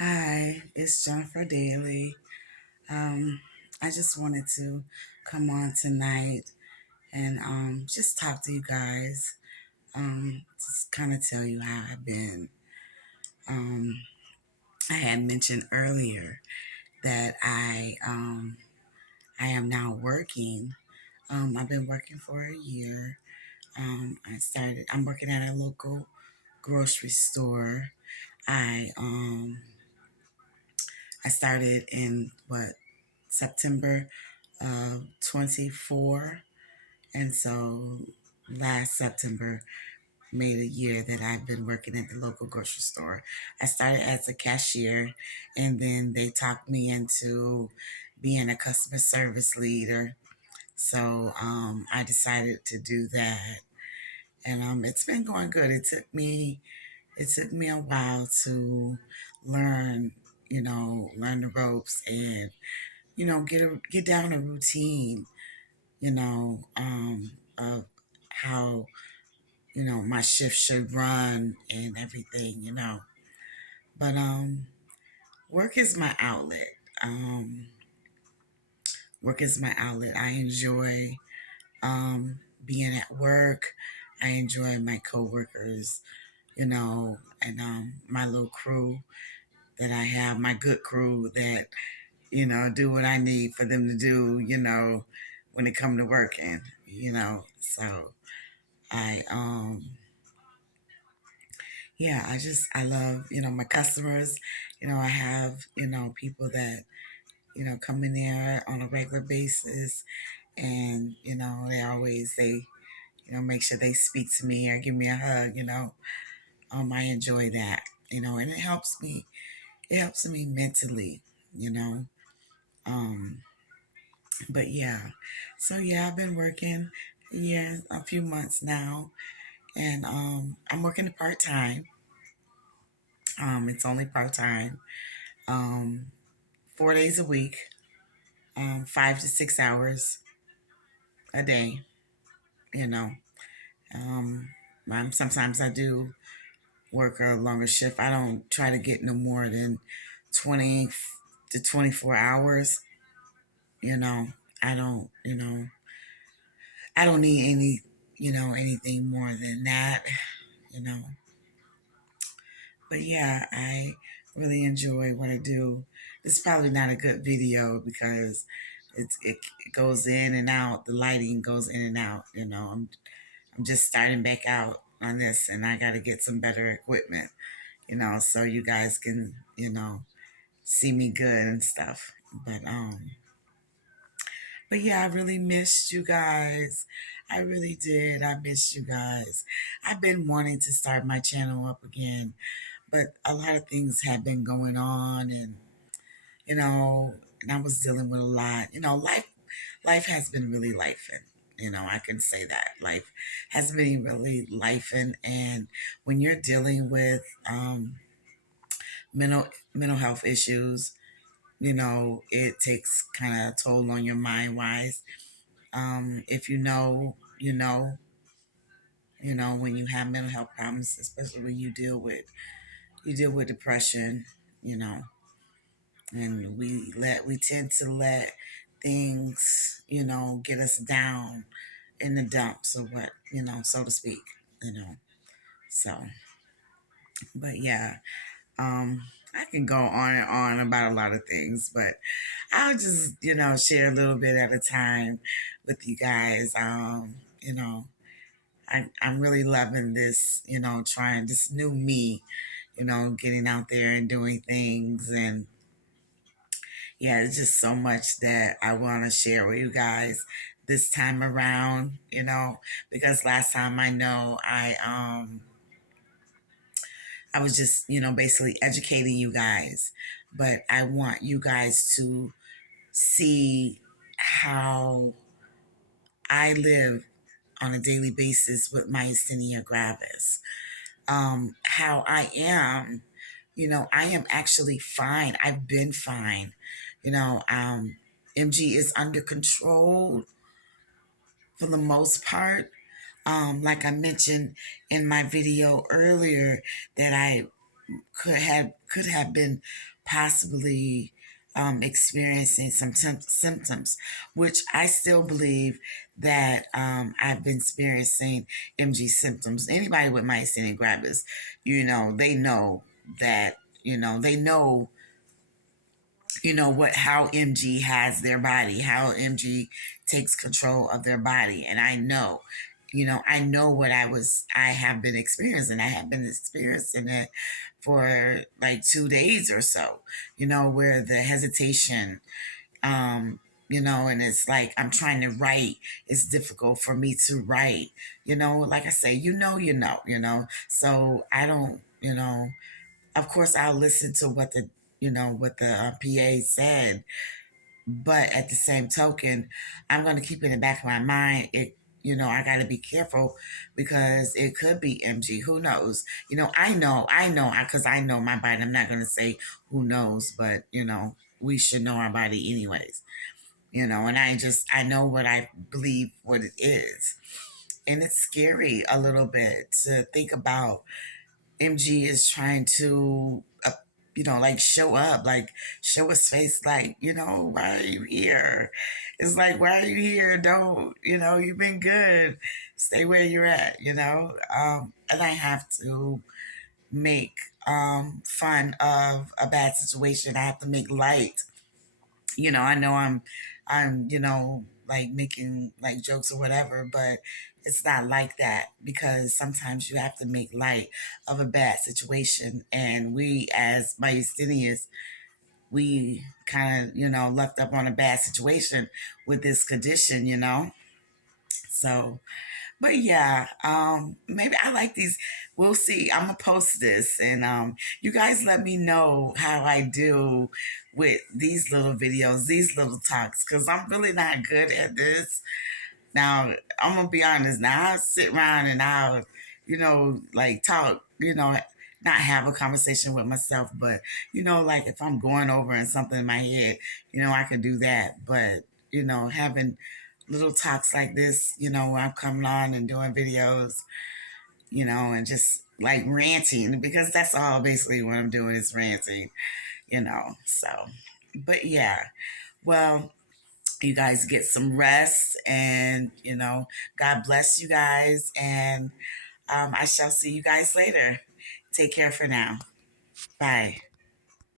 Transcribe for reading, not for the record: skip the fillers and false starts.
Hi, it's Jennifer Dailey. Um, I just wanted to come on tonight and just talk to you guys. Just kind of tell you how I've been. Um, I had mentioned earlier that I am now working. I've been working for a year. I'm working at a local grocery store. I um, I started in September of 24. And so last September made a year that I've been working at the local grocery store. I started as a cashier, and then they talked me into being a customer service leader. So I decided to do that. And it's been going good. It took me a while to learn, learn the ropes and get down a routine, of how, my shift should run and everything, But work is my outlet. Um, Work is my outlet. I enjoy being at work. I enjoy my coworkers, and my little crew that I have, my good crew that, do what I need for them to do, when it come to working, So I yeah, I love, my customers. I have, people that, come in there on a regular basis, and, they make sure they speak to me or give me a hug, I enjoy that, and it helps me mentally, you know. Um, but yeah. So yeah, I've been working, yeah, a few months now, and I'm working part time. It's only part time. Um, 4 days a week, 5 to 6 hours a day. You know, um, sometimes I do work a longer shift. I don't try to get no more than 20 to 24 hours. You know, I don't. I don't need anything more than that. You know, but yeah, I really enjoy what I do. It's probably not a good video because it goes in and out. The lighting goes in and out. I'm just starting back out on this, and I got to get some better equipment. So you guys can see me good and stuff. But yeah, I really missed you guys. I really did. I missed you guys. I've been wanting to start my channel up again, but a lot of things have been going on, and you know, and I was dealing with a lot. Life has been really lifing. I can say that life has been really lifing, and when you're dealing with mental health issues, it takes kind of toll on your mind wise. If when you have mental health problems, especially when you deal with depression, you know, and we tend to let things, get us down in the dumps or what, so to speak, you know. So, but yeah, I can go on and on about a lot of things, but I'll just, share a little bit at a time with you guys. I'm really loving this, trying this new me, getting out there and doing things. And yeah, it's just so much that I want to share with you guys this time around, because last time I was just, basically educating you guys, but I want you guys to see how I live on a daily basis with myasthenia gravis. How I am, I am actually fine. I've been fine. MG is under control for the most part. Like I mentioned in my video earlier, that could have been possibly experiencing some symptoms, which I still believe that I've been experiencing MG symptoms. Anybody with myasthenia gravis, they know that, they know, what how MG has their body, how MG takes control of their body, and I know what I have been experiencing. I have been experiencing it for like 2 days or so, where the hesitation, and it's like I'm trying to write. It's difficult for me to write, like I say, so I don't, of course I'll listen to what the PA said, but at the same token, I'm going to keep in the back of my mind, I got to be careful because it could be MG. Who knows? Because I know my body. I'm not going to say who knows, but, we should know our body anyways, and I know what I believe what it is. And it's scary a little bit to think about. MG is trying to, like show up, like show his face, like, why are you here? It's like, why are you here? Don't, you've been good. Stay where you're at, and I have to make fun of a bad situation. I have to make light. I know I'm, like making like jokes or whatever, but it's not like that because sometimes you have to make light of a bad situation. And we, as myasthenias, we kind of, left up on a bad situation with this condition, So, but yeah, maybe I like these. We'll see. I'm gonna post this, and you guys let me know how I do with these little videos, these little talks, because I'm really not good at this. Now, I'm gonna be honest. Now, I'll sit around and I'll, like talk, not have a conversation with myself, but like if I'm going over and something in my head, I could do that. But having little talks like this, where I'm coming on and doing videos, and just like ranting, because that's all basically what I'm doing is ranting, So, but yeah, well, you guys get some rest, and God bless you guys, and I shall see you guys later. Take care for now. Bye.